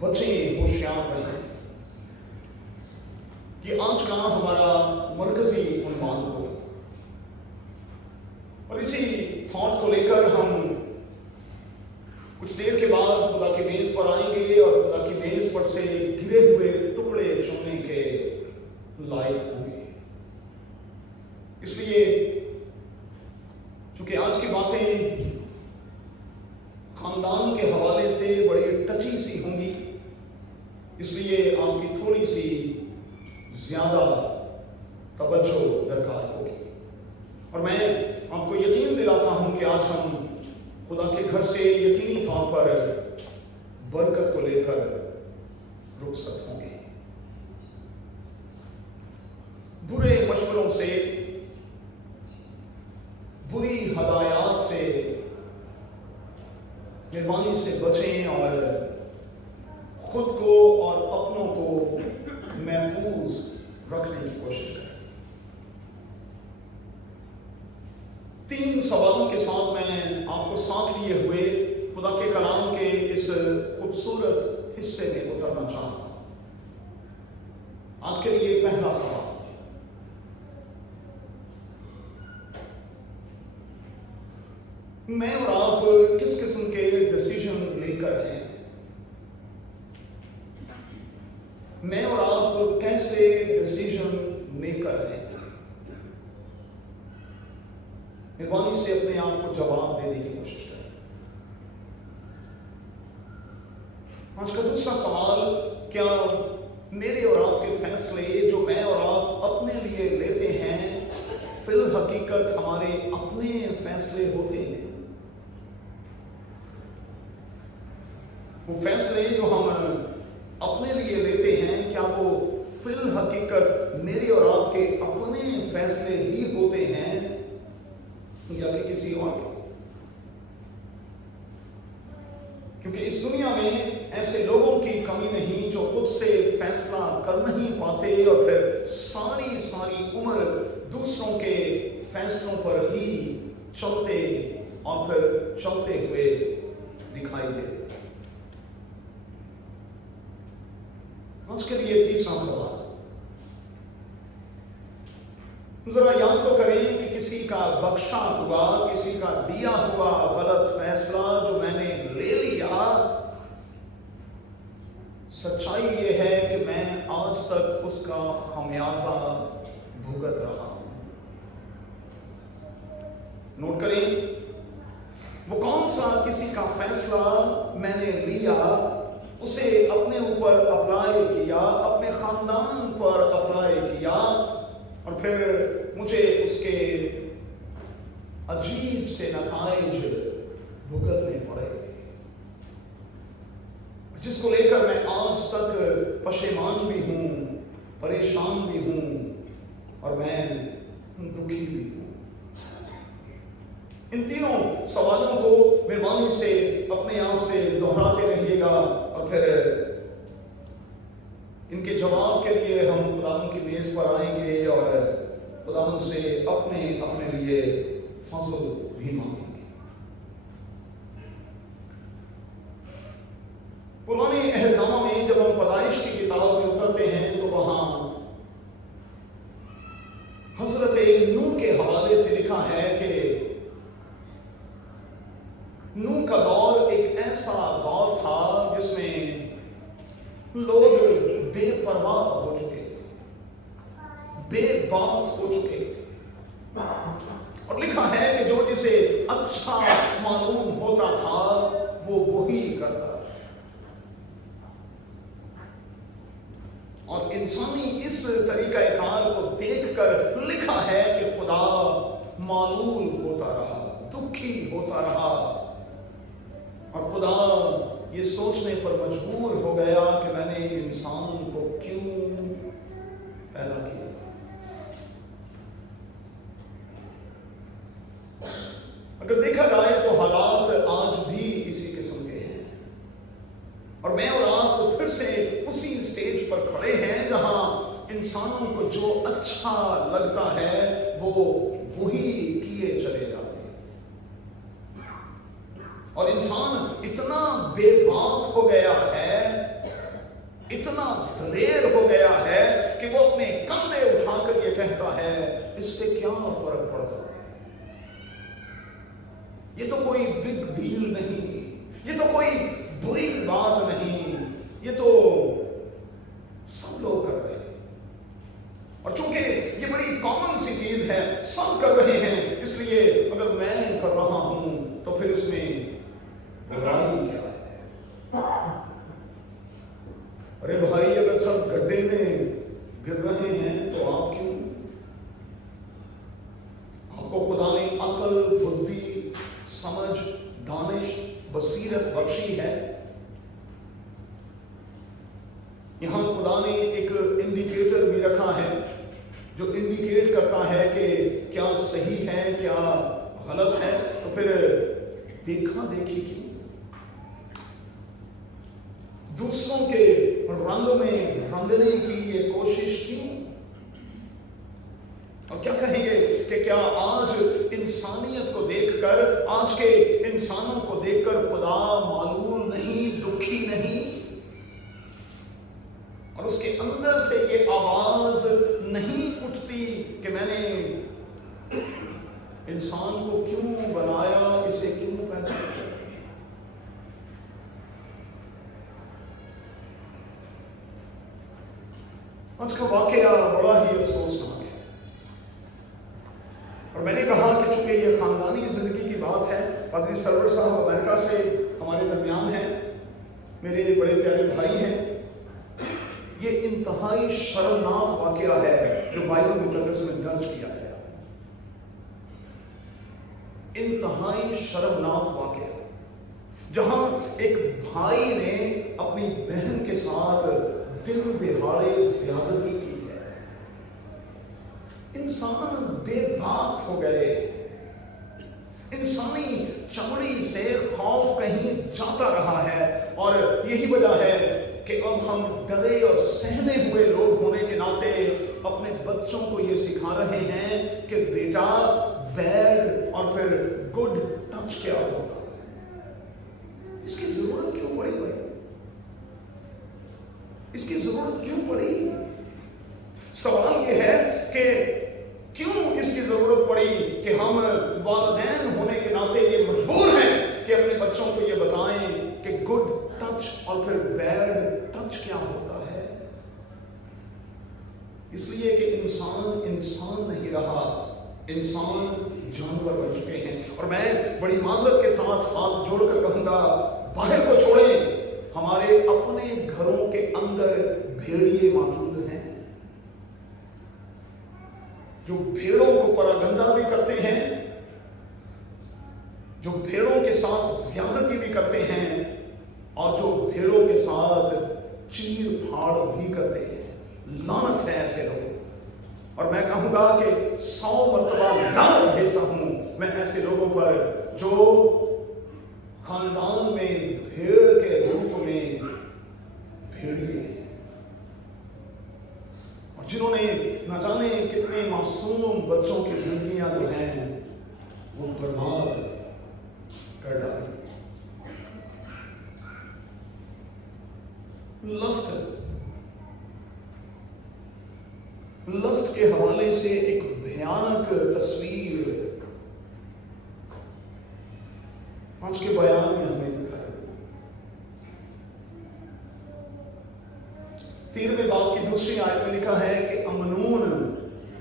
बचें, होशियार रहें कि आज का हमारा मरकजी उन्वान हो। और इसी थॉट को लेकर हम कुछ देर के बाद खुदा की मेज पर आएंगे और खुदा की मेज पर से गिरे हुए टुकड़े चुनने के लायक होंगे। इसलिए चूंकि आज की बातें खानदान के हवाले से बड़ी टची सी होंगी, इसलिए आपकी थोड़ी सी ज्यादा तवज्जो दरकार होगी। और मैं आपको यकीन दिलाता हूं कि आज हम खुदा के घर से यकीनी तौर पर बरकत को लेकर रुखसत होंगे। बुरे मशवरों से, बुरी हदायत से मेहरबानी से बचें और खुद को और अपनों को महफूज रखने की कोशिश करें। 3 सवालों के साथ मैं आपको साथ लिए हुए खुदा के कलाम के इस खूबसूरत हिस्से में उतरना चाहता हूं। आज के लिए पहला सवाल, मैं और आप किस किस्म के डिसीजन लेकर हैं? मैं और आप कैसे डिसीजन मेकर हैं? मेहरबानी से अपने आप को जवाब देने की कोशिश करें। आज का दूसरा सवाल, क्या मेरे और आपके फैसले जो मैं और आप अपने लिए लेते हैं फिल हकीकत हमारे अपने फैसले होते हैं? वो फैसले जो हम अपने लिए लेते हैं, क्या वो फिल हकीकत मेरे और आपके अपने फैसले ही होते हैं या कि किसी और के? क्योंकि इस दुनिया में ऐसे लोगों की कमी नहीं जो खुद से फैसला कर नहीं पाते और फिर सारी उम्र दूसरों के फैसलों पर ही चलते और फिर चलते हुए दिखाई देते। आज के लिए तीसरा सवाल, जरा याद तो करें कि किसी का बख्शा हुआ, किसी का दिया हुआ गलत फैसला जो मैंने ले लिया, सच्चाई यह है कि मैं आज तक उसका खमियाजा भुगत रहा हूं। नोट करें, वो कौन सा किसी का फैसला मैंने लिया, उसे अपने ऊपर अप्लाई किया, अपने खानदान पर अप्लाई किया और फिर मुझे उसके अजीब से नताइज भुगतने पड़े, जिसको लेकर मैं आज तक पशेमान भी हूं, परेशान भी हूं और मैं दुखी भी हूं। इन तीनों सवालों को मेहरबानी से अपने आप से दोहराते रहिएगा और फिर इनके जवाब के लिए हम खुदावन की मेज पर आएंगे और खुदावन से अपने लिए फजल भी मांगेंगे। पुराने अहदनामा में जब हम पैदाइश की किताब में उतरते हैं तो वहां हजरत नूह के हवाले से लिखा है कि नूह का दौर एक ऐसा दौर था जिसमें लोग बेपरवाह हो चुके थे, बेबाक हो चुके थे। और लिखा है कि जो जिसे अच्छा मालूम होता था वो वही करता। और इंसानी इस तरीका कार को देखकर लिखा है कि खुदा मालूल होता रहा, दुखी होता रहा और खुदा ये सोचने पर मजबूर हो गया कि मैंने इंसान को क्यों पैदा किया। अगर देखा जाए तो हालात आज भी इसी किस्म के हैं और मैं और आप फिर से उसी स्टेज पर खड़े हैं जहां इंसानों को जो अच्छा लगता है वो वही किए चले जाते हैं और इंसान इतना बेबाक हो गया है इतना दलेर हो गया है कि वो अपने कंधे उठाकर ये कहता है, इससे क्या फर्क पड़ता, ये तो कोई बिग डील नहीं, ये तो कोई बुरी बात नहीं, ये तो सब लोग कर रहे हैं, और चूंकि ये बड़ी कॉमन सी चीज है, सब कर रहे हैं, इसलिए अगर मैं कर रहा हूं तो फिर इसमें बुराई क्या है। अरे भाई, अगर सब गड्ढे में गिर रहे हैं तो आप क्यों? आपको खुदा ने अकल, बुद्धि, समझ, दानिश, बसीरत बख्शी है। यहां खुदा ने एक इंडिकेटर भी रखा है जो इंडिकेट करता है कि क्या सही है, क्या गलत है। तो फिर देखा देखी क्यों? दूसरों के रंग में रंगने की ये कोशिश क्यों? और क्या कहेंगे कि क्या आज इंसानियत को देखकर, आज के इंसानों को देखकर खुदा मालूम नहीं, दुखी नहीं, और उसके अंदर से ये आवाज नहीं उठती कि मैंने इंसान को क्यों बनाया, इसे क्यों पैदा किया? आज का वाकया बड़ा ही अफसोसनाक है, और मैंने कहा कि चूंकि ये खानदानी जिंदगी की बात है, पादरी सरवर साहब अमेरिका से हमारे दरमियान हैं, मेरे बड़े प्यारे भाई हैं। ये इंतहाई शर्मनाक वाकया है जो बाइबल मुकद्दस में दर्ज किया गया, इंतहाई शर्मनाक वाकया, जहां एक भाई ने अपनी बहन के साथ दिन दिहाड़े ज्यादती की है। इंसान बेबाक हो गए, इंसानी चमड़ी से खौफ कहीं जाता रहा है, और यही वजह है कि अब हम डरे और सहमे हुए लोग होने के नाते अपने बच्चों को ये सिखा रहे हैं कि बेटा, बैड और फिर गुड टच क्या होता। इसकी जरूरत क्यों पड़ी भाई? इसकी जरूरत क्यों पड़ी? सवाल यह है कि क्यों इसकी जरूरत पड़ी कि हम वालिदैन होने के नाते ये मजबूर हैं कि अपने बच्चों को ये बताएं कि गुड टच और फिर बैड टच क्या होता है। इसलिए कि इंसान इंसान नहीं रहा, इंसान जानवर बन चुके हैं। और मैं बड़ी माजरत के साथ हाथ जोड़कर कहूंगा, बाहर को छोड़ें, हमारे अपने घरों के अंदर भेड़िए मौजूद हैं जो भेड़ों को परागंदा भी करते हैं, जो भेड़ों के साथ ज्यादती भी करते हैं, और जो भेड़ों के साथ चीर फाड़ भी करते हैं। लानत है ऐसे लोग, और मैं कहूंगा कि 100 मरतबा लानत भेजता हूं मैं ऐसे लोगों पर जो खानदान में भेड़ के रूप में भेड़िए हैं, और जिन्होंने न जाने कितने मासूम बच्चों की जिंदगियां जो हैं वो बर्बाद कर डाली। लस्ट के हवाले से एक भयानक तस्वीर आज के बयान में हमें दिखाई। 13वें बाब की दूसरी आयत में लिखा है कि अमनून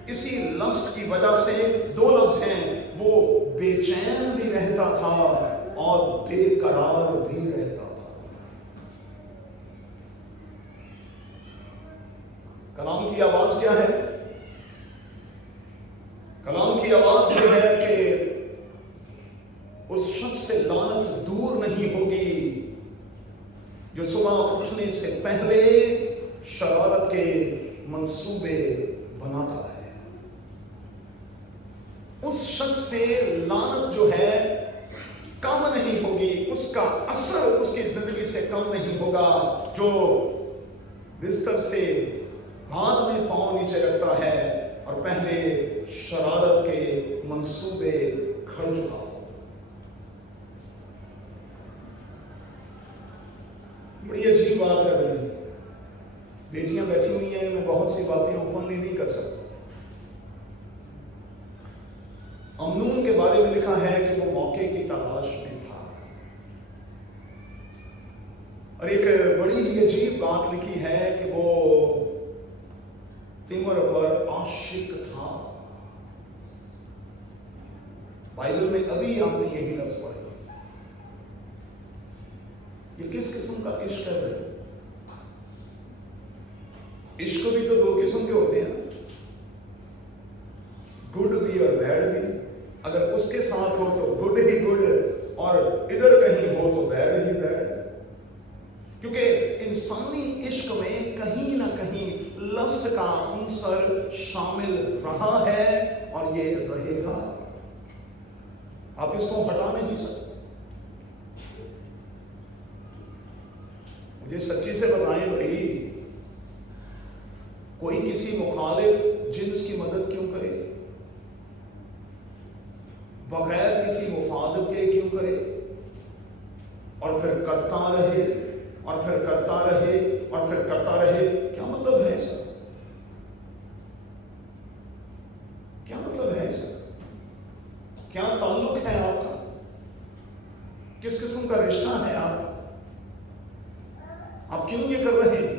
इसी लस्ट की वजह से, 2 लफ्ज हैं, वो बेचैन भी रहता था और बेकरार भी रहता था। कलाम की आवाज क्या है? कलाम की आवाज यह है कि उस शख्स से लानत दूर नहीं होगी जो सुबह उठने से पहले शरारत के मंसूबे बनाता है। उस शख्स से लानत जो है कम नहीं होगी, उसका असर उसकी जिंदगी से कम नहीं होगा जो बिस्तर से हाथ में पांव नीचे रखता है और पहले शरारत के मंसूबे खड़ चुका हो। बड़ी अजीब बात है भाई, بیٹیاں بیٹھی ہوئی ہیں, میں بہت سی باتیں اوپنلی نہیں کر سکتا. امنون کے بارے میں لکھا ہے کہ وہ موقع کی تلاش میں تھا, اور ایک بڑی ہی عجیب بات لکھی ہے کہ وہ تیمر پر عاشق تھا. بائبل میں ابھی آپ نے یہی لفظ پڑھا. یہ کس قسم کا عشق ہے؟ عشق بھی تو دو قسم کے ہوتے ہیں, گڈ بھی اور بیڈ بھی. اگر اس کے ساتھ ہو تو گڈ ہی گڈ, اور ادھر کہیں ہو تو بیڈ ہی بیڈ. کیونکہ انسانی عشق میں کہیں نہ کہیں لسٹ کا عنصر شامل رہا ہے اور یہ رہے گا. آپ اس کو ہٹا نہیں سکتے. مجھے سچی سے بتائیں بھائی, کوئی کسی مخالف جنس کی مدد کیوں کرے؟ بغیر کسی مفاد کے کیوں کرے؟ اور پھر کرتا رہے اور پھر کرتا رہے اور پھر کرتا رہے. کیا مطلب ہے اس کا؟ کیا مطلب ہے اس کا؟ کیا تعلق ہے آپ کا؟ کس قسم کا رشتہ ہے آپ کا؟ آپ کیوں یہ کر رہے ہیں؟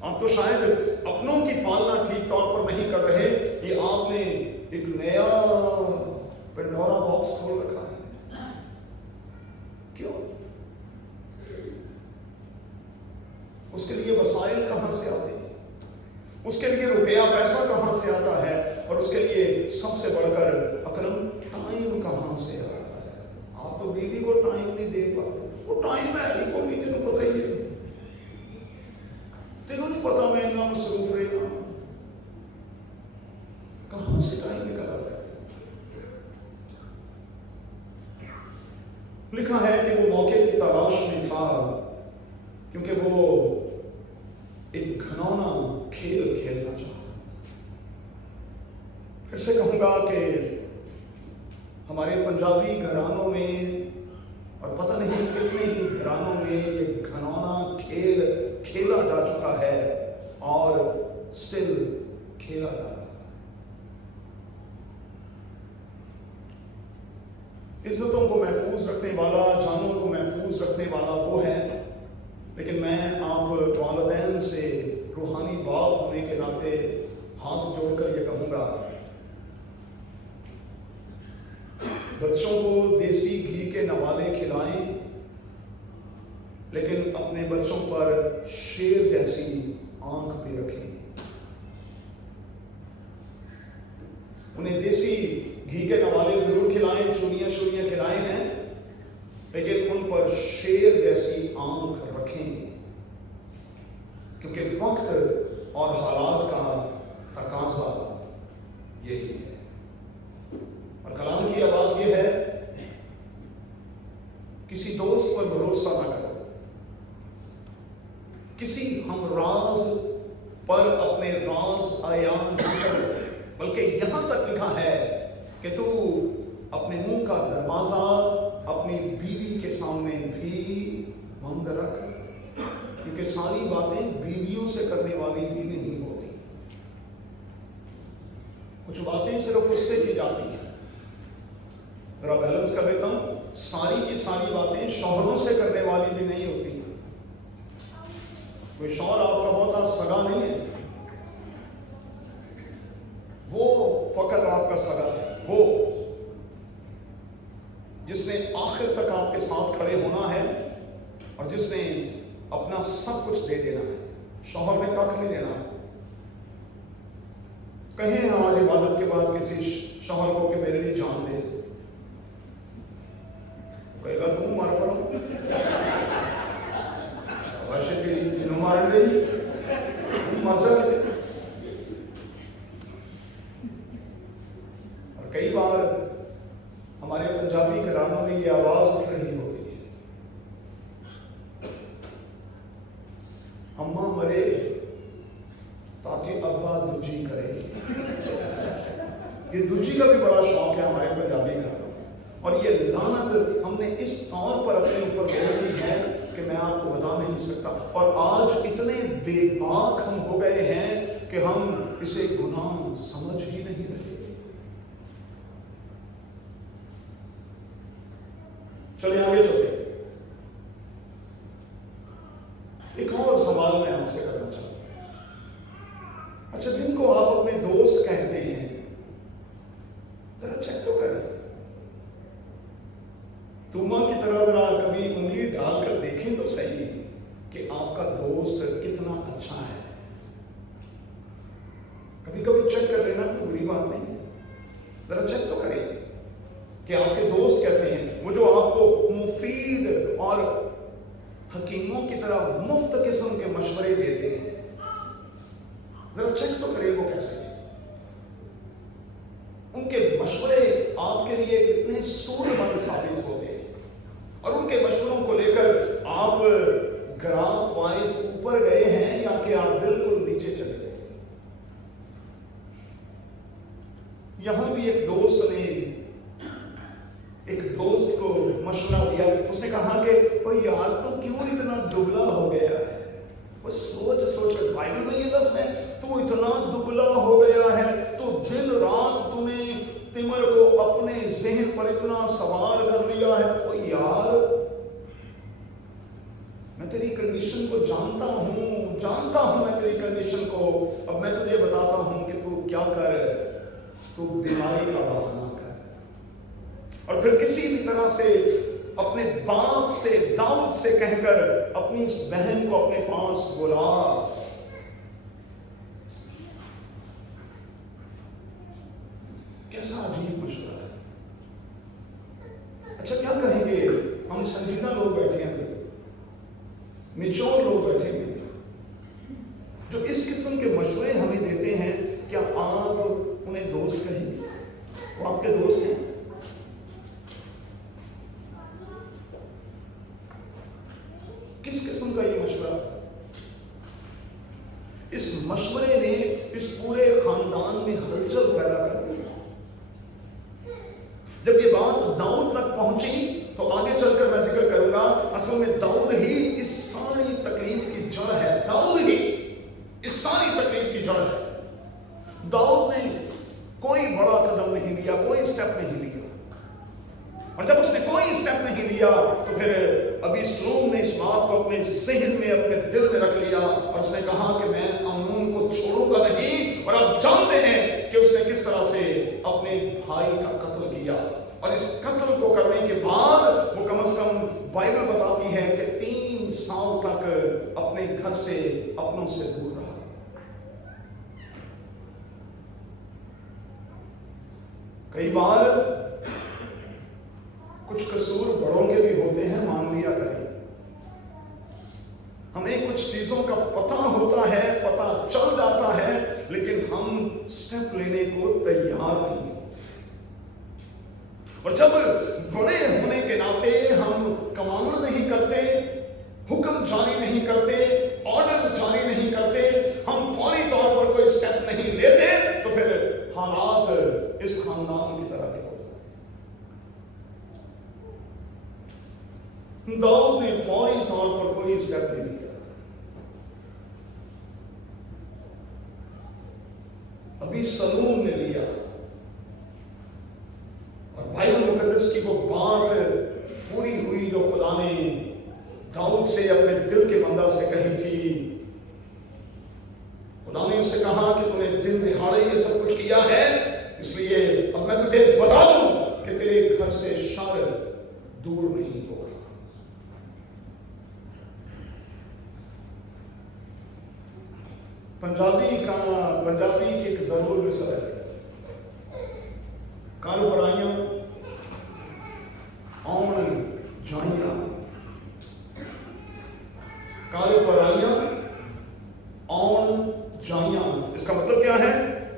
آپ تو شاید اپنوں کی پالنا ٹھیک طور پر نہیں کر رہے, یہ آپ نے ایک نیا پنڈورا باکس کھول رکھا ہے. کیوں؟ اس کے لیے وسائل کہاں سے آتے ہیں؟ اس کے لیے روپیہ پیسہ کہاں سے آتا ہے؟ اور اس کے لیے سب سے بڑھ کر اکرم ٹائم کہاں سے آتا ہے؟ آپ تو بیوی کو ٹائم نہیں دے پاتے. وہ ٹائم ہے ہی کو نہیں, تینوں پتہ ہی ہے. تینوں نہیں پتا میں اتنا مصروف رہا ہوں. کہاں سے ٹائم نکل آتا ہے؟ لکھا ہے کہ وہ موقع کی تلاش میں تھا, کیونکہ وہ ایک گھنونا کھیل کھیلنا چاہتا. پھر سے کہوں گا کہ ہمارے پنجابی گھرانوں میں اور پتہ نہیں کتنے ہی گھرانوں میں یہ گھنونا کھیل کھیلا جا چکا ہے اور سٹل کھیلا جا رہا ہے. عزتوں کو محفوظ رکھنے والا, جانوں کو محفوظ رکھنے والا وہ ہے, لیکن میں آپ والدین سے روحانی باپ ہونے کے ناطے ہاتھ جوڑ کر یہ کہوں گا, بچوں کو دیسی گھی کے نوالے کھلائیں, لیکن اپنے بچوں پر شیر جیسی آنکھ بھی رکھیں. انہیں دیسی گھی کے نوالے ضرور کھلائیں, چونیاں شونیاں کھلائیں ہیں, لیکن ان پر شیر جیسی آنکھ رکھیں, کیونکہ وقت اور حالات کا تقاضا یہی ہے. اور کلام کی آواز یہ ہے, کسی دوست پر بھروسہ نہ کرو, کسی ہم راز پر اپنے راز عیان نہ کرو, بلکہ یہاں تک لکھا ہے کہ تو اپنے منہ کا دروازہ اپنی بیوی کے سامنے بھی بند رکھ, کیونکہ ساری باتیں بیویوں سے کرنے والی بھی نہیں ہوتی. کچھ باتیں صرف اس سے کی جاتی ہیں. ذرا بیلنس کر لیتا ہوں, ساری کی ساری باتیں شوہروں سے کرنے والی بھی نہیں ہوتی. کوئی شوہر آپ کا بہت سگا نہیں ہے, وہ فقط آپ کا سگا ہے, وہ جس نے آخر تک آپ کے ساتھ کھڑے ہونا ہے اور جس نے اپنا سب کچھ دے دینا ہے. شوہر نے کھ نہیں دینا. کہیں آج عبادت کے بعد کسی شوہر کو کہ میرے لیے جان دے, کہے گا تم مار پڑو, ویسے تیری جنوں مار گئی, تم مر جا کے. اور کئی بار ہمارے پنجابی گھرانوں میں یہ آواز اٹھ رہی ہوتی ہے, اماں مرے تاکہ ابا دوجی کرے. یہ دوجی کا بھی بڑا شوق ہے ہمارے پنجابی گھروں میں, اور یہ لعنت ہم نے اس طور پر اپنے اوپر رکھی ہے کہ کہ मैं आपको बता नहीं सकता। और आज इतने बेबाक हम हो गए हैं कि हम इसे गुनाह समझ ही नहीं रहे। चलिए आगे चलते। एक और सवाल मैं आपसे करना चाहूंगा। अच्छा, जिनको आप अपने दोस्त कहते हैं, जरा चेक तो करें, तुमा की तरह जरा कभी उंगली डालकर देखें तो सही कि आपका दोस्त कितना अच्छा है। कभी कभी चेक कर लेना तो बुरी बात नहीं है, जरा चेक तो करें कि आपके दोस्त कैसे हैं। वो जो आपको मुफीद और हकीमों की तरह मुफ्त किस्म के मशवरे देते हैं, जरा चेक तो करें वो कैसे हैं। उनके मशवरे आपके लिए कितने सूदमंद साबित होते हैं, और उनके मशवरों को लेकर आप ग्राफ वाइज ऊपर गए हैं या कि आप बिल्कुल नीचे चले गए। यहां भी एक दोस्त ने एक दोस्त को मशवरा दिया। उसने कहा कि ओ यार, तू क्यों इतना दुबला हो गया है। वो सोच सोच कर, बाइबल में ये लफ्ज़ है, तू इतना दुबला हो गया है, तो दिन रात तूने तिमर को अपने ज़हन पर इतना सवार कर लिया है। ओ यार, मैं तेरी कंडीशन को जानता हूं मैं तेरी कंडीशन को। अब मैं तुझे बताता हूं कि तू क्या कर, तू बीमारी का बहाना कर, और फिर किसी भी तरह से अपने बाप से, दाऊद से कहकर अपनी इस बहन को अपने पास बुला। कैसा अजीब मशवरा है। अच्छा, क्या कहेंगे हम संजीदा लोग बैठे हैं, मिचोर लोग बैठे हैं, जो इस किस्म के मशवरे हमें देते हैं, क्या आप उन्हें दोस्त कहेंगे? वो आपके दोस्त हैं? किस किस्म का ये मशवरा? इस मशवरे ने इस पूरे खानदान में हलचल पैदा कर दी। जब ये बात दाऊद तक पहुंची तो आगे चलकर मैं जिक्र करूंगा, असल में दाऊद ही इस सारी तकलीफ की जड़ है। दाऊद ही इस सारी तकलीफ की जड़ है। दाऊद ने कोई बड़ा कदम नहीं लिया, कोई स्टेप नहीं लिया, और जब उसने कोई स्टेप नहीं लिया तो फिर अबीसलोम ने इस बात को अपने ज़हन में, अपने दिल में रख लिया, और उसने कहा कि मैं अम्नोन को छोड़ूंगा नहीं। और आप जानते हैं कि उसने किस तरह से अपने भाई का कत्ल किया, और इस कत्ल को करने के बाद वो कम से कम बाइबल बताती है कि 3 साल तक अपने घर से, अपनों से दूर रहा। कई बार कुछ कसूर बड़ों के भी होते हैं, मान लिया करें। हमें कुछ चीजों का पता होता है, पता चल जाता है, लेकिन हम स्टेप लेने को तैयार नहीं। और जब बड़े होने के नाते हम कमांड नहीं करते, हुक्म जारी नहीं करते, ऑर्डर जारी नहीं करते, हम फौरी तौर पर कोई स्टेप नहीं लेते, तो फिर हालात इस खानदान की तरह के हो जाते। दाऊद ने फौरी तौर पर कोई स्टेप नहीं लिया। अबीसलोम ने लिया, और बाइबल मुकद्दस की वो बात पूरी हुई जो खुदा ने दाऊद से अपने दिल के बंदा से कही थी। खुदा ने उससे कहा कि तूने दिन दिहाड़े ये सब कुछ किया है, इसलिए अब मैं तुझे बता दूं कि तेरे घर से शर दूर नहीं होगा। पंजाबी की एक जरूर मिसल है, काल बड़ाइयां आउन जाइयां, काल बड़ाइयां आउन जाइयां। इसका मतलब क्या है?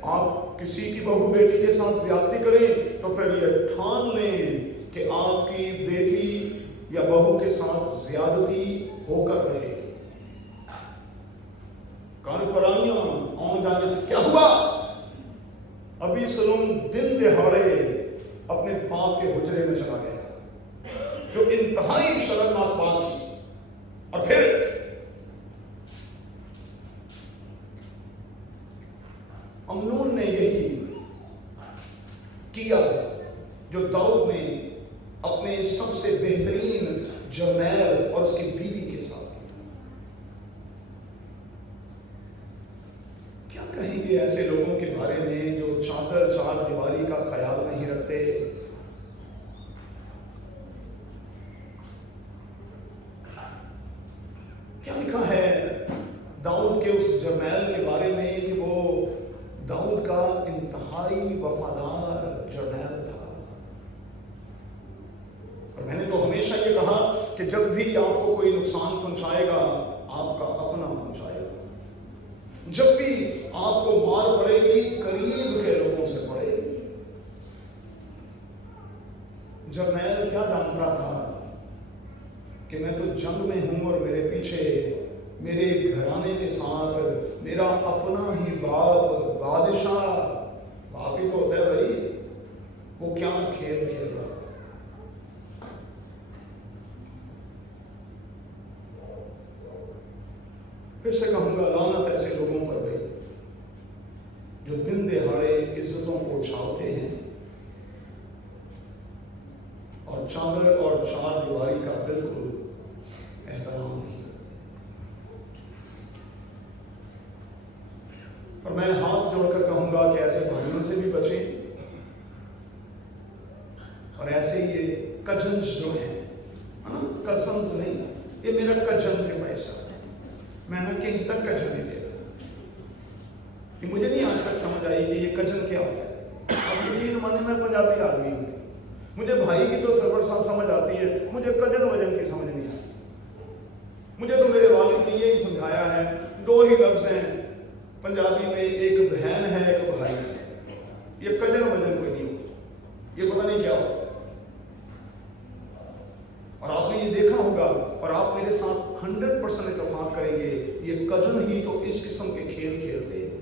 आप किसी की बहू बेटी के साथ ज्यादती करें तो फिर यह ठान लें कि आपकी बेटी या बहू के साथ ज्यादती होकर रहेगी। कान पराइयां आउन जाइयां। क्या हुआ? अबीसलोम दिन दिहाड़े अपने बाप के हुजरे में चला गया, जो इंतहाई शर्मनाक बात थी। जरनैल और उसकी बीवी के साथ। क्या कहेंगे ऐसे लोगों के बारे में जो चादर चार दीवारी का ख्याल नहीं रखते? क्या लिखा है दाऊद के उस जरनैल के बारे में कि वो दाऊद का इंतहाई वफादार जरनैल था। और मैंने तो हमेशा ये कहा कि जब भी आपको कोई नुकसान पहुंचाएगा, आपका अपना पहुंचाएगा। जब भी आपको मार पड़ेगी, करीब के लोगों से पड़ेगी। जरनैल क्या जानता था कि मैं तो जंग में हूं और मेरे पीछे मेरे घराने के साथ मेरा अपना ही बाप, बादशाह, बाप ही तो होता है भाई, वो क्या खेल खेल रहा। फिर से कहूंगा, लानत ऐसे लोगों पर भाई जो दिन दिहाड़े इज्जतों को उछालते हैं और चादर और चार दीवारी का बिल्कुल एहतराम नहीं। और मैं हाथ जोड़कर कहूंगा कि ऐसे भाइयों से भी बचें। और ऐसे ये कजन्स जो हैं, कजन्स नहीं, ये मेरा कजन थे भाई साहब, मैं ना कहीं तक कजन नहीं थे। ये मुझे नहीं आज तक समझ आई कि ये कजन क्या होता है। अब यकीन माने मैं पंजाबी आदमी हूँ, मुझे भाई की तो सरवर साहब समझ आती है, मुझे कजन वजन की समझ नहीं आती। मुझे तो मेरे वालिद ने यही समझाया है, दो ही लफ्ज हैं पंजाबी में, एक बहन है एक भाई है। ये कजन वजन कोई नहीं होता, ये पता नहीं क्या होता। और आपने ये देखा होगा और आप मेरे साथ 100% इत्तेफाक करेंगे, ये कजन ही तो इस किस्म के खेल खेलते हैं।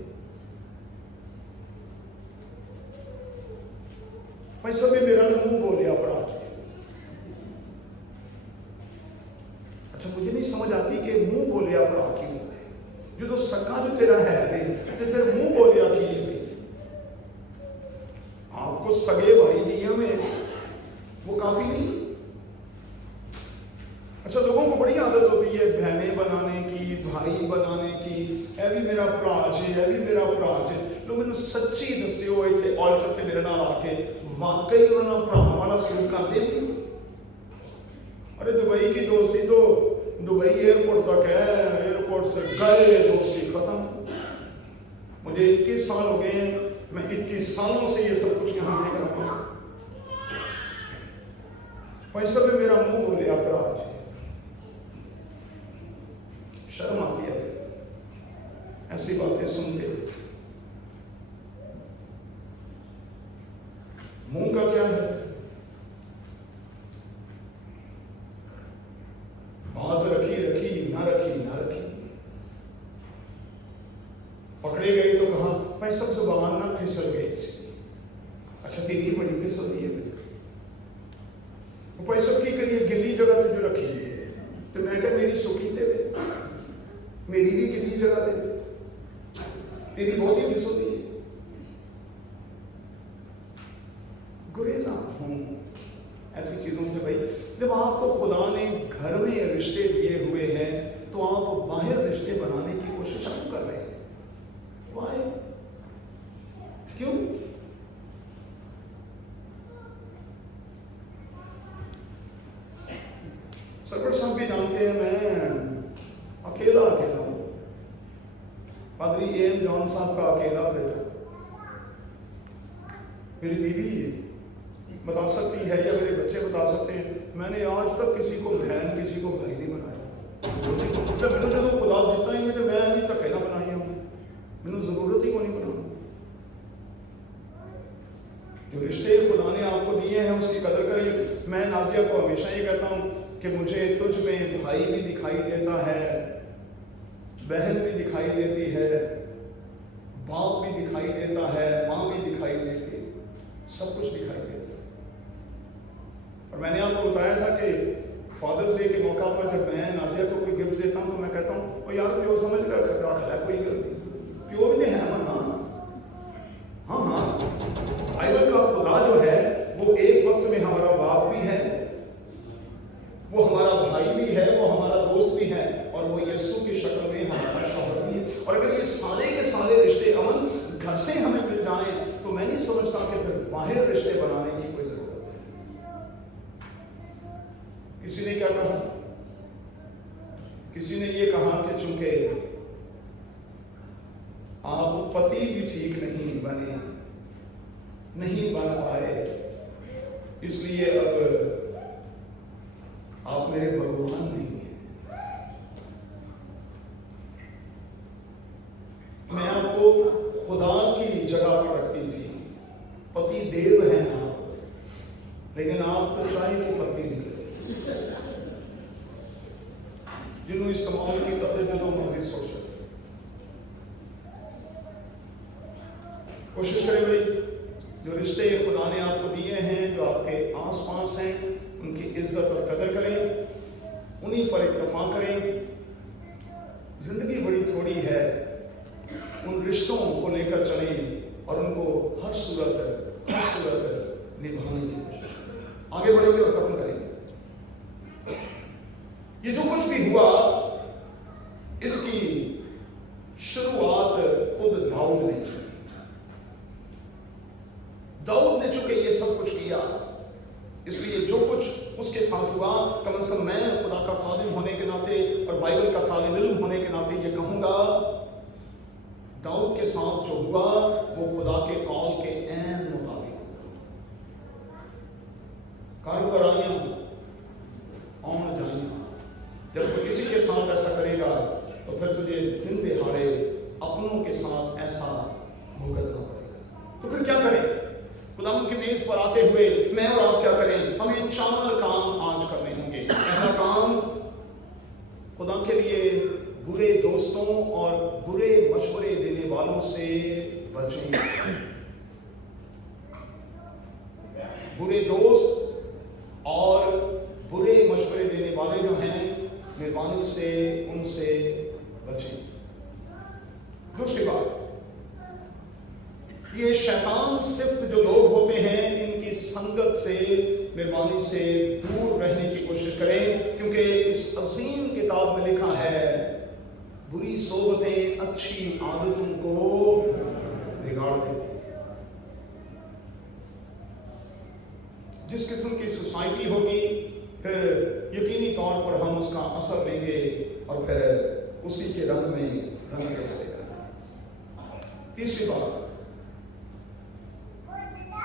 भाई सभी मेरा ना मुंह बोल लिया पड़ा। अच्छा, मुझे नहीं समझ आती कि मुंह बोल लिया पड़ा क्यों? जो तो सक्का जो तेरा है तो फिर मुंह बोल लिया कि ये आपको सगे भाई दिए हुए वो काफी नहीं। अच्छा, लोगों को बड़ी आदत होती है बहनें बनाने की, भाई बनाने की, ऐ भी मेरा भरा जी, ऐ भी मेरा भरा जी। लोग मैंने सच्ची दसे हुए थे ऑल्टर से मेरे नाल आके, वाकई उन्होंने भरा वाला सलूक करते भी। अरे दुबई की दोस्ती तो दुबई एयरपोर्ट तक है, एयरपोर्ट से गए दोस्ती खत्म। मुझे 21 साल हो गए हैं, मैं 21 सालों से ये सब कुछ यहाँ देख रहा हूँ। पैसा भी मेरा मुंह बोले अपराध, शर्म आती है ऐसी बातें सुनते। मुंह का क्या है? बात रखी रखी, ना रखी ना रखी। पकड़े गए तो कहा भाई सब जुबान ना फिसल गई। अच्छा, तेरी बड़ी फिसल दी है भाई, सब की करिए गिली जगह तो जो रखी है। तो मैं क्या मेरी सुखी थे, मेरी भी गिली जगह दे, तेरी बहुत ही फिसल दी है। गुरेजा हूं ऐसी चीजों से भाई। जब आपको खुदा ने घर में रिश्ते दिए हुए हैं तो आप बाहर रिश्ते बनाने की कोशिश क्यों कर रहे हैं? वाई? क्यों? सरवर साहब भी जानते हैं मैं अकेला हूं। पादरी एम जॉन साहब का अकेला बेटा, मेरी बीवी बता सकती है या मेरे बच्चे बता सकते हैं, मैंने आज तक किसी को बहन किसी को भाई नहीं बनाया। जब मैंने जो खुदा देता ही तो मैं अभी तक ना बनाई हूँ, मैंने जरूरत ही को नहीं बनाना। जो रिश्ते खुदा ने आपको दिए हैं उसकी कदर करें। मैं नाजिया को हमेशा ये कहता हूँ कि मुझे तुझ में भाई भी दिखाई देता है, बहन भी दिखाई देती है, बाप भी दिखाई देता है, माँ भी दिखाई देती है, सब कुछ दिखाई देता है। और मैंने आपको बताया था कि फादर्स डे के मौका पर जब मैं नाजिया को कोई गिफ्ट देता हूँ तो मैं कहता हूँ और यार प्यो समझ कर है, कोई प्यो भी है ना। हाँ, बाइबल का खुदा जो है वो एक वक्त में हमारा बाप भी है, वो हमारा भाई भी है और वो यीशु की शक्ल में हमारा शौहर भी है। और अगर ये सारे के सारे रिश्ते अमन घर से हमें मिल जाएं तो मैं नहीं समझता कि फिर बाहर रिश्ते बनाने की कोई जरूरत है। किसी ने क्या कहा, किसी ने ये कहा कि चूंकि आप पति भी ठीक नहीं बन पाए इसलिए अब आप मेरे भगवान नहीं हैं। मैं आपको खुदा की जगह पर रखती थी, पति देव हैं आप, लेकिन आप तो चाहे कि पति निकले। जिन्होंने इस तमाम की कदर जो मर्जी सोच सकते। कोशिश करें भाई, जो रिश्ते खुदा ने आपको दिए हैं, जो आपके आसपास हैं, उनकी इज्जत और कदर करें, उन्हीं पर इत्तफा करें। जिंदगी बड़ी थोड़ी है, उन रिश्तों को लेकर चलें और उनको हर सूरत निभाने की कोशिश करें। आगे बढ़ेंगे और खत्म करेंगे। ये जो कुछ भी हुआ इसकी शुरुआत खुद दाऊद ने की। दाऊद ने चूंकि ये सब कुछ किया, इसलिए जो कुछ उसके साथ हुआ, कम से कम मैं खुदा का खादिम होने के नाते और बाइबल का तालिब इल्म होने के नाते ये कहूंगा, दाऊद के साथ जो हुआ वो खुदा के कौल के ऐन मुताबिक कारोबारियां आन जाइयां। जब कोई किसी के साथ ऐसा करेगा तो फिर तुझे दिन दिहाड़े अपनों के साथ ऐसा भुगतना पड़ेगा। तो फिर क्या करें? खुदा की मेज पर आते हुए मैं और आप क्या करें? हमें 4 काम आज करने होंगे। पहला काम, खुदा के लिए बुरे दोस्तों और बुरे मशवरे देने वालों से बचें। बुरे दोस्त और बुरे मशवरे देने वाले जो हैं, मेहरबानी से उनसे बचें। दूसरी बात, ये शैतान सिफ्त जो लोग होते हैं, इनकी संगत से मेहरबानी से दूर रहने की कोशिश करें, क्योंकि इस अजीम किताब में लिखा है बुरी सोबतें अच्छी आदतों को बिगाड़ देती। जिस किस्म की सोसाइटी होगी, फिर यकीनी तौर पर हम उसका असर लेंगे और फिर उसी के रंग में रंगते चलेगा। तीसरी बात,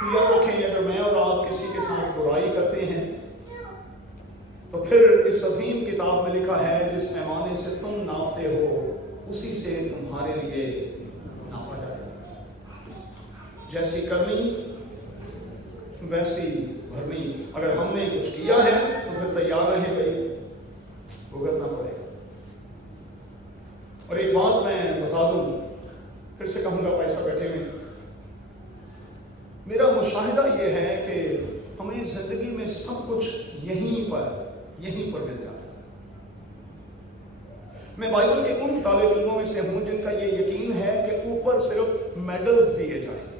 याद रखें, अगर मैं और आप किसी के साथ बुराई करते हैं तो फिर इस अजीम किताब में लिखा है जिस पैमाने से तुम नापते हो उसी से तुम्हारे लिए नापा जाएगा। जैसी करनी वैसी भरनी। अगर हमने कुछ किया है तो फिर तैयार रहें भाई, भुगतना पड़ेगा। और एक बात मैं बता दूं, फिर से कहूंगा पैसा बैठे हुए, मेरा मुशाहिदा यह है कि हमें जिंदगी में सब कुछ यहीं पर मिल जाता है। मैं बाइबल के उन तालिब इल्मों में से हूं जिनका ये यकीन है कि ऊपर सिर्फ मेडल्स दिए जाएंगे,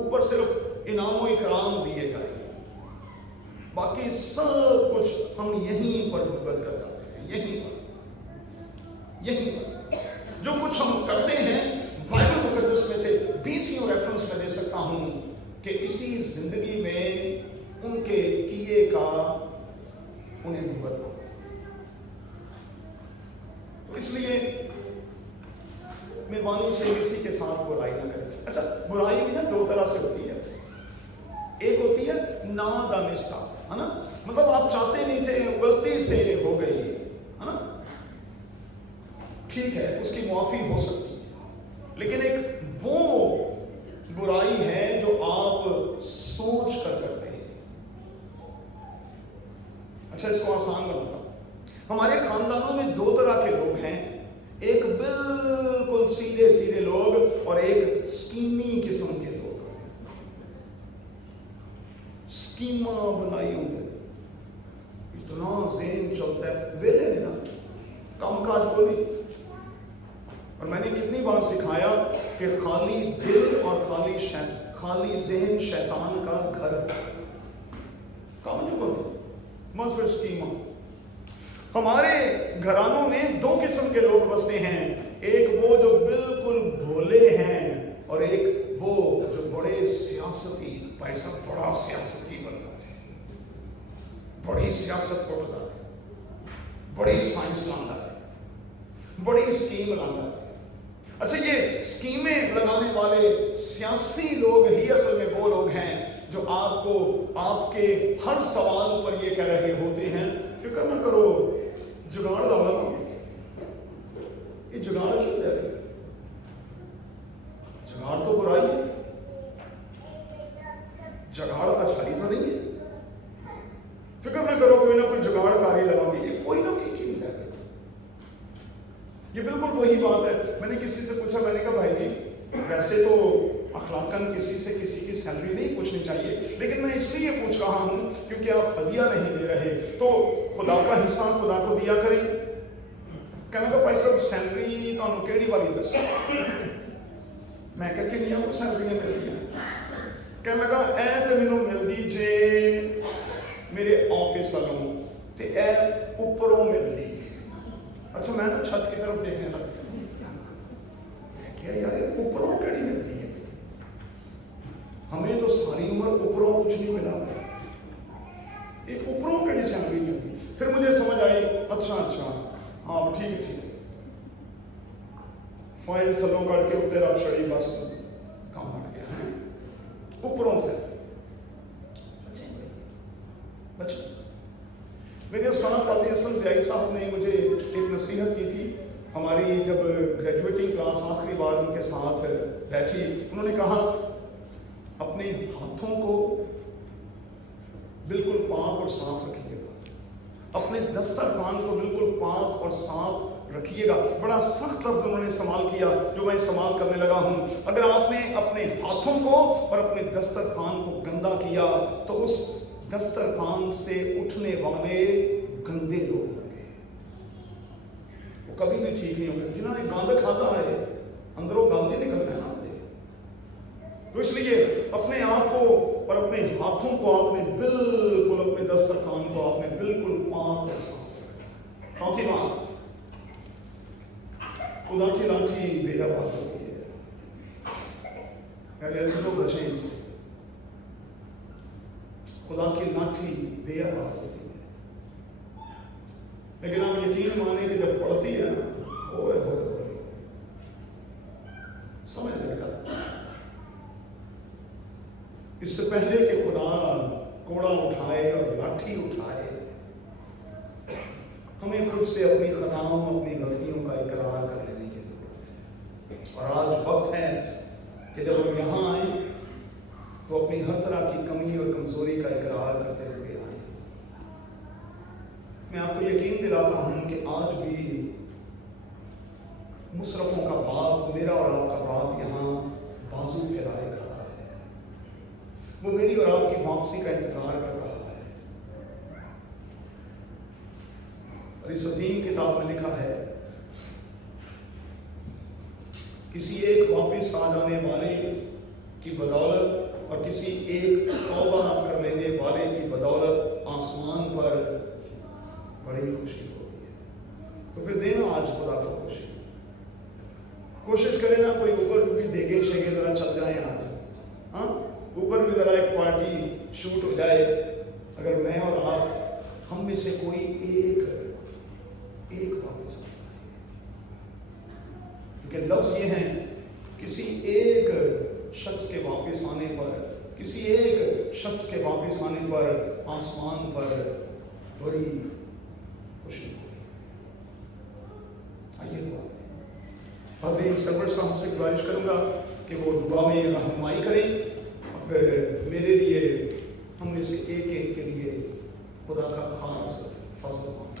ऊपर सिर्फ इनाम इकराम दिए जाएंगे, बाकी सब कुछ हम यहीं पर भुगत कर जाते हैं। यहीं पर जो कुछ हम करते हैं, बाइबल मुकद्दस में से 20 रेफरेंस में दे सकता हूं कि इसी जिंदगी में उनके किए का उन्हें भुगतना। तो इसलिए मेहरबानी से किसी के साथ बुराई ना करें। अच्छा, बुराई भी ना 2 तरह से होती है। एक होती है नादानिस्ता, है ना, मतलब आप चाहते नहीं थे, गलती से हो गई, है ना, ठीक है, उसकी माफी हो सकती है। लेकिन एक वो बुराई है जो आप सोच कर करते हैं। अच्छा, इसको आसान बनाता हूं। हमारे खानदानों में 2 तरह के लोग हैं, एक बिल्कुल सीधे सीधे लोग और एक स्कीमी किस्म के लोग। स्कीमा बनाई होंगे, इतना ज़हन चलता है, वेले ना कामकाज को नहीं। और मैंने कितनी बार सिखाया कि खाली दिल और खाली ज़हन शैतान का घर। काम जो बोले मस्त स्कीमा। ہمارے گھرانوں میں دو قسم کے لوگ بستے ہیں، ایک وہ جو بالکل بھولے ہیں اور ایک وہ جو بڑے سیاستی، بھائی صاحب بڑا سیاستی بنتا ہے، بڑی سیاست کرتا ہے، بڑی سائنس لانا ہے، بڑی اسکیم لانا ہے۔ اچھا، یہ اسکیمیں لگانے والے سیاسی لوگ ہی اصل میں وہ لوگ ہیں جو آپ کو آپ کے ہر سوال پر یہ کہہ رہے ہوتے ہیں فکر نہ کرو، جگاڑ ڈالا ہوگی۔ یہ جگاڑ کیوں دے رہے؟ جگاڑ تو برائی ہے، جگاڑ اچھائی تو نہیں ہے۔ فکر نہ کرو، کوئی نہ کوئی جگاڑ کاری لگاؤں گی، یہ کوئی نہ کوئی کیوں دے رہے؟ یہ بالکل وہی بات ہے۔ میں نے کسی سے پوچھا، میں نے کہا بھائی جی ویسے تو اخلاقاً کسی سے کسی کی سیلری نہیں پوچھنی چاہیے، لیکن میں اس لیے پوچھ رہا ہوں کیونکہ آپ ہدیہ نہیں دے رہے، تو خدا کا حصہ خدا کو دیا کریں۔ کہنے لگا بھائی صاحب سیلری تو کیڑی والی دسو؟ میں کہا کہ نہیں آپ کو سیلریاں ملتی ہیں؟ کہنے لگا اے تو مینوں ملتی جے میرے آفس والوں تے اے اوپروں ملتی۔ اچھا میں تو چھت کی طرف دیکھنے لگ گیا، کیا یار اوپروں کیڑی ملتی ہے؟ ہمیں تو ساری عمر اوپروں کچھ نہیں ملا، یہ اوپروں کیڑی سیلری ملتی؟ پھر مجھے سمجھ آئی، اچھا ہاں ٹھیک ہے ٹھیک ہے، فائل تھلوں کر کے اتنے رکھ چھڑی، بس کام بن گیا، اوپروں سے بچے۔ میرے استاد قاضی اسلم زیائی صاحب نے مجھے ایک نصیحت کی تھی، ہماری جب گریجویٹنگ کلاس آخری بار ان کے ساتھ بیٹھی، انہوں نے کہا اپنے ہاتھوں کو بالکل پاک اور صاف رکھیے گا، اپنے دسترخوان کو بالکل پاک اور صاف رکھیے گا۔ بڑا سخت لفظ انہوں نے استعمال کیا جو میں استعمال کرنے لگا ہوں۔ اگر آپ نے اپنے ہاتھوں کو اور اپنے دسترخوان کو گندا کیا تو اس دسترخوان سے اٹھنے والے گندے لوگ ہوں گے، وہ کبھی بھی ٹھیک نہیں ہوں گے۔ جنہوں نے گند کھاتا ہے اندروں گند ہی نکلنا ہے نا۔ تو اس لیے اپنے آپ کو اور اپنے ہاتھوں کو آپ نے بالکل، اپنے دسترخوان کو آپ نے بالکل پاک اور صاف۔ چوتھی بات، خدا کی لاٹھی بے آواز ہوتی ہے، ایسے تو بچیں اس سے۔ خدا کی لاٹھی بے آواز ہوتی ہے، لیکن آپ یقین مانیں کہ جب پڑھتی ہے نا، اوے ہوئے سمجھ لے گا۔ اس سے پہلے کہ خدا کوڑا اٹھائے اور لاٹھی اٹھائے، ہمیں خود سے اپنی خطاؤں، اپنی غلطیوں کا اقرار کر لینے کی ضرورت ہے۔ اور آج وقت ہے کہ جب ہم یہاں آئیں تو اپنی ہر طرح کی کمی اور کمزوری کا اقرار کرتے ہوئے آئیں۔ میں آپ کو یقین دلاتا ہوں کہ آج بھی مصرفوں کا باپ، میرا اور آپ کا باپ یہاں بازو پھیلائے کھڑا ہے، وہ میری اور آپ کی واپسی کا انتظار کر رہا ہے۔ اور اس عظیم کتاب میں لکھا ہے کسی ایک واپس آ جانے والے کی بدولت اور کسی ایک توبہ کر لینے والے کی بدولت آسمان پر بڑی خوشی ہوتی ہے۔ تو پھر دینا آج خدا کو خوشی، کوشش کریں نا کوئی اوپر بھی دیگے شیگے ذرا چل جائیں آج، ہاں اوپر بھی ذرا ایک پارٹی شوٹ ہو جائے۔ اگر میں اور آپ ہم میں سے کوئی ایک واپس، کیونکہ لفظ یہ ہیں کسی ایک شخص کے واپس آنے پر، کسی ایک شخص کے واپس آنے پر آسمان پر بڑی خوشی ہوئی۔ آئیے دعا حضرت سرور صاحب سے گزارش کروں گا کہ وہ دعا میں رہنمائی کریں، اور پھر میرے لیے، ہم میں سے ایک ایک کے لیے خدا کا خاص فضل مانگیں۔